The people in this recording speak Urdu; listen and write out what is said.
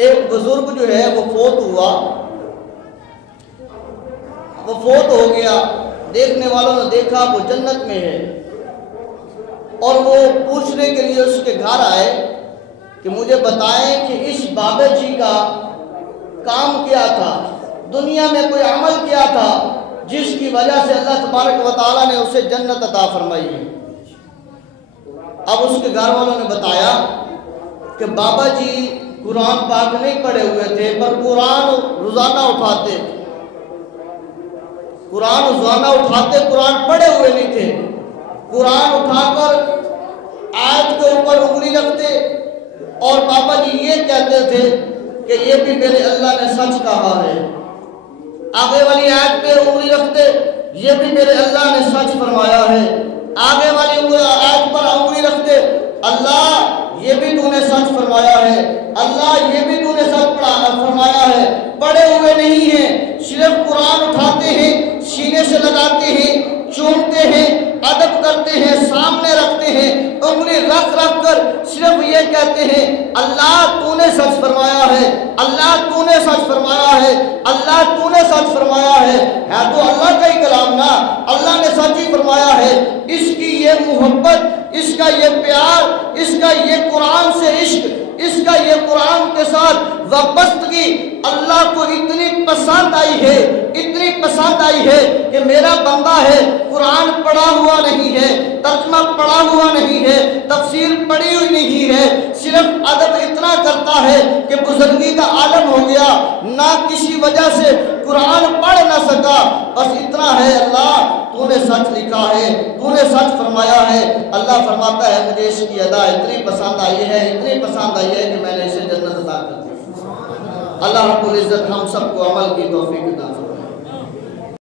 ایک بزرگ جو ہے وہ فوت ہوا، وہ فوت ہو گیا، دیکھنے والوں نے دیکھا وہ جنت میں ہے، اور وہ پوچھنے کے لیے اس کے گھر آئے کہ مجھے بتائیں کہ اس بابا جی کا کام کیا تھا، دنیا میں کوئی عمل کیا تھا جس کی وجہ سے اللہ تبارک و تعالیٰ نے اسے جنت عطا فرمائی ہے۔ اب اس کے گھر والوں نے بتایا کہ بابا جی قرآن پاک نہیں پڑھے ہوئے تھے، پر قرآن روزانہ اٹھاتے، قرآن روزانہ اٹھاتے، قرآن پڑھے ہوئے نہیں تھے، قرآن اٹھا کر آیت کے اوپر انگلی رکھتے اور بابا جی یہ کہتے تھے کہ یہ بھی میرے اللہ نے سچ کہا ہے، آگے والی آیت پہ انگلی رکھتے، یہ بھی میرے اللہ نے سچ فرمایا ہے، آگے والی آیت پر انگلی رکھتے، اللہ یہ بھی تو نے سچ فرمایا ہے، اللہ یہ بھی تو نے سچ فرمایا ہے۔ پڑھے ہوئے نہیں ہیں، صرف قرآن اٹھاتے ہیں، سینے سے لگاتے ہیں، چومتے ہیں، ادب کرتے ہیں، سامنے رکھتے ہیں، انگلی رکھ کر صرف یہ کہتے ہیں اللہ تو نے سچ فرمایا ہے، اللہ تو نے سچ فرمایا ہے، اللہ تو نے سچ فرمایا ہے تو اللہ کا ہی کلام نا، اللہ نے سچ ہی فرمایا ہے۔ اس کی یہ محبت، اس کا یہ پیار، اس کا یہ قرآن سے عشق، اس کا یہ قرآن کے ساتھ وابستگی اللہ کو اتنی پسند آئی ہے، اتنی پسند آئی ہے کہ میرا بندہ ہے قرآن پڑھا ہوا نہیں ہے، ترجمہ پڑھا ہوا نہیں ہے، تفسیر پڑھی ہوئی نہیں ہے، صرف ادب اتنا کرتا ہے کہ بزرگی کا عالم ہو گیا، نہ کسی وجہ سے قرآن پڑھ نہ سکا، بس اتنا ہے اللہ تو نے سچ لکھا ہے، تو نے سچ فرمایا ہے۔ اللہ فرماتا ہے مجھے اس کی ادا اتنی پسند آئی ہے، اتنی پسند آئی ہے کہ میں نے اسے جنت عطا کر دی۔ اللہ رب العزت ہم سب کو عمل کی توفیق عطا فرمائے۔